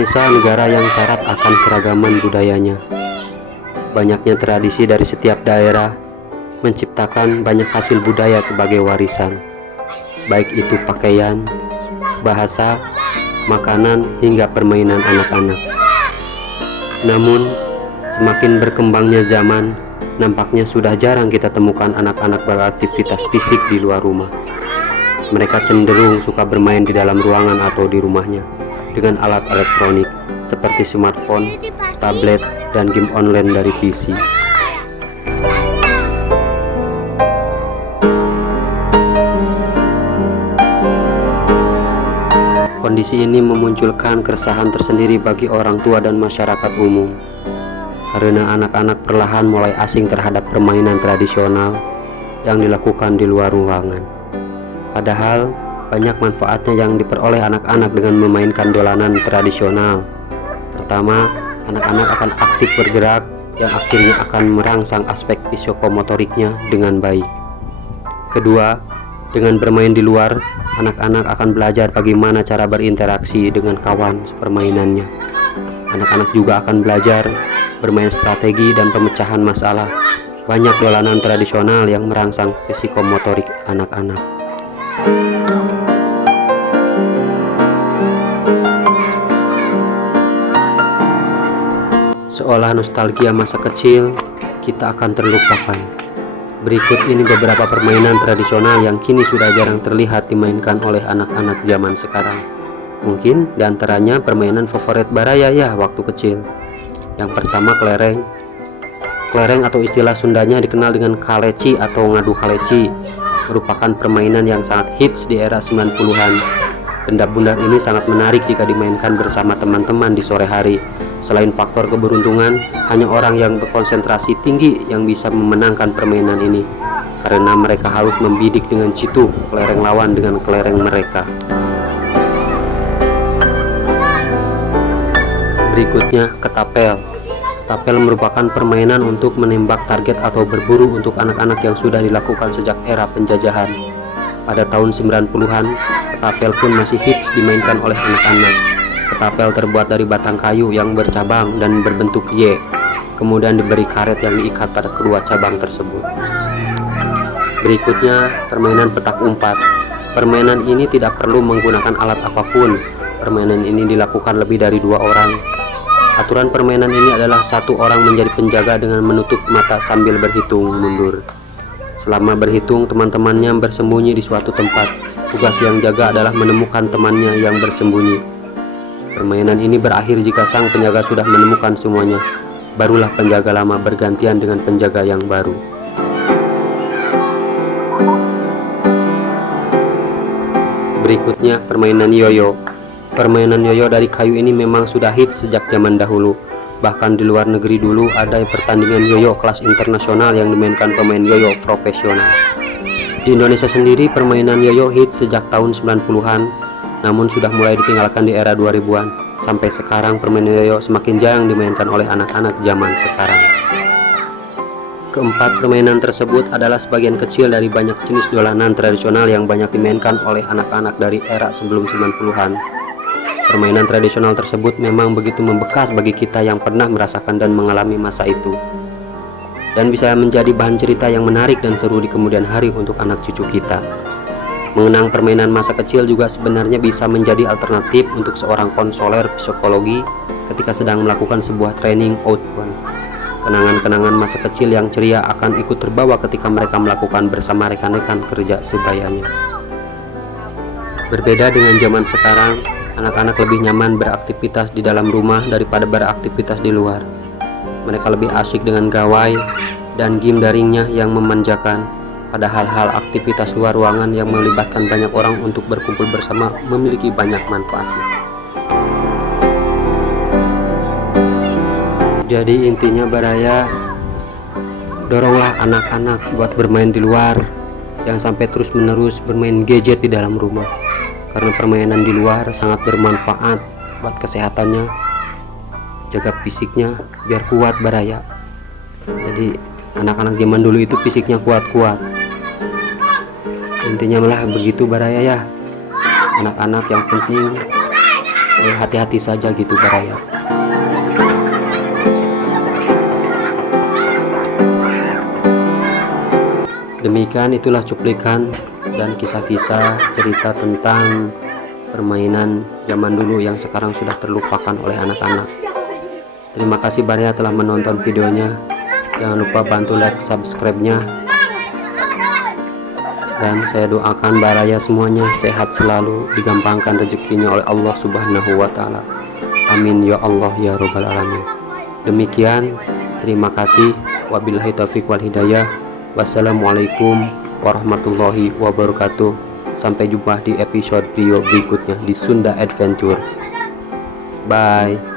Indonesia negara yang syarat akan keragaman budayanya. Banyaknya tradisi dari setiap daerah menciptakan banyak hasil budaya sebagai warisan, baik itu pakaian, bahasa, makanan, hingga permainan anak-anak. Namun, semakin berkembangnya zaman, nampaknya sudah jarang kita temukan anak-anak beraktivitas fisik di luar rumah. Mereka cenderung suka bermain di dalam ruangan atau di rumahnya dengan alat elektronik seperti smartphone, tablet, dan game online dari PC. Kondisi ini memunculkan keresahan tersendiri bagi orang tua dan masyarakat umum, karena anak-anak perlahan mulai asing terhadap permainan tradisional yang dilakukan di luar ruangan. Padahal banyak manfaatnya yang diperoleh anak-anak dengan memainkan dolanan tradisional. Pertama, anak-anak akan aktif bergerak yang akhirnya akan merangsang aspek psikomotoriknya dengan baik. Kedua, dengan bermain di luar, anak-anak akan belajar bagaimana cara berinteraksi dengan kawan sepermainannya. Anak-anak juga akan belajar bermain strategi dan pemecahan masalah. Banyak dolanan tradisional yang merangsang psikomotorik anak-anak. Seolah nostalgia masa kecil, kita akan terlupakan. Berikut ini beberapa permainan tradisional yang kini sudah jarang terlihat dimainkan oleh anak-anak zaman sekarang. Mungkin diantaranya permainan favorit Baraya ya waktu kecil. Yang pertama, kelereng. Kelereng atau istilah Sundanya dikenal dengan kaleci atau ngadu kaleci, merupakan permainan yang sangat hits di era 90-an. Benda bundar ini sangat menarik jika dimainkan bersama teman-teman di sore hari. Selain faktor keberuntungan, hanya orang yang berkonsentrasi tinggi yang bisa memenangkan permainan ini, karena mereka harus membidik dengan jitu kelereng lawan dengan kelereng mereka. Berikutnya, ketapel. Ketapel merupakan permainan untuk menembak target atau berburu untuk anak-anak yang sudah dilakukan sejak era penjajahan. Pada tahun 90-an, ketapel pun masih hits dimainkan oleh anak-anak. Ketapel terbuat dari batang kayu yang bercabang dan berbentuk Y, kemudian diberi karet yang diikat pada kedua cabang tersebut. Berikutnya, permainan petak umpat. Permainan ini tidak perlu menggunakan alat apapun. Permainan ini dilakukan lebih dari 2 orang. Aturan permainan ini adalah 1 orang menjadi penjaga dengan menutup mata sambil berhitung mundur. Selama berhitung, teman-temannya bersembunyi di suatu tempat. Tugas yang jaga adalah menemukan temannya yang bersembunyi. Permainan ini berakhir jika sang penjaga sudah menemukan semuanya. Barulah penjaga lama bergantian dengan penjaga yang baru. Berikutnya, permainan yoyo. Permainan yoyo dari kayu ini memang sudah hits sejak zaman dahulu. Bahkan di luar negeri dulu ada pertandingan yoyo kelas internasional yang dimainkan pemain yoyo profesional. Di Indonesia sendiri, permainan yoyo hits sejak tahun 90-an. Namun sudah mulai ditinggalkan di era 2000-an. Sampai sekarang permainan yoyo semakin jarang dimainkan oleh anak-anak zaman sekarang. Keempat, permainan tersebut adalah sebagian kecil dari banyak jenis dolanan tradisional yang banyak dimainkan oleh anak-anak dari era sebelum 90-an. Permainan tradisional tersebut memang begitu membekas bagi kita yang pernah merasakan dan mengalami masa itu, dan bisa menjadi bahan cerita yang menarik dan seru di kemudian hari untuk anak cucu kita. Mengenang permainan masa kecil juga sebenarnya bisa menjadi alternatif untuk seorang konselor psikologi ketika sedang melakukan sebuah training outbound. Kenangan-kenangan masa kecil yang ceria akan ikut terbawa ketika mereka melakukan bersama rekan-rekan kerja sebayanya. Berbeda dengan zaman sekarang, anak-anak lebih nyaman beraktivitas di dalam rumah daripada beraktivitas di luar. Mereka lebih asyik dengan gawai dan game daringnya yang memanjakan. Padahal hal aktivitas luar ruangan yang melibatkan banyak orang untuk berkumpul bersama memiliki banyak manfaatnya. Jadi intinya Baraya, doronglah anak-anak buat bermain di luar, jangan sampai terus-menerus bermain gadget di dalam rumah. Karena permainan di luar sangat bermanfaat buat kesehatannya, jaga fisiknya biar kuat Baraya. Jadi anak-anak zaman dulu itu fisiknya kuat-kuat. Intinya malah begitu Baraya ya. Anak-anak yang penting hati-hati saja gitu Baraya. Demikian itulah cuplikan dan kisah-kisah cerita tentang permainan zaman dulu yang sekarang sudah terlupakan oleh anak-anak. Terima kasih Baraya telah menonton videonya. Jangan lupa bantu like, subscribe-nya. Dan saya doakan Baraya semuanya sehat selalu, digampangkan rezekinya oleh Allah Subhanahu wa Ta'ala. Amin ya Allah ya Rabbal Alamin. Demikian, terima kasih. Wabillahi taufiq wal hidayah. Wassalamualaikum warahmatullahi wabarakatuh. Sampai jumpa di episode video berikutnya di Sunda Adventure. Bye.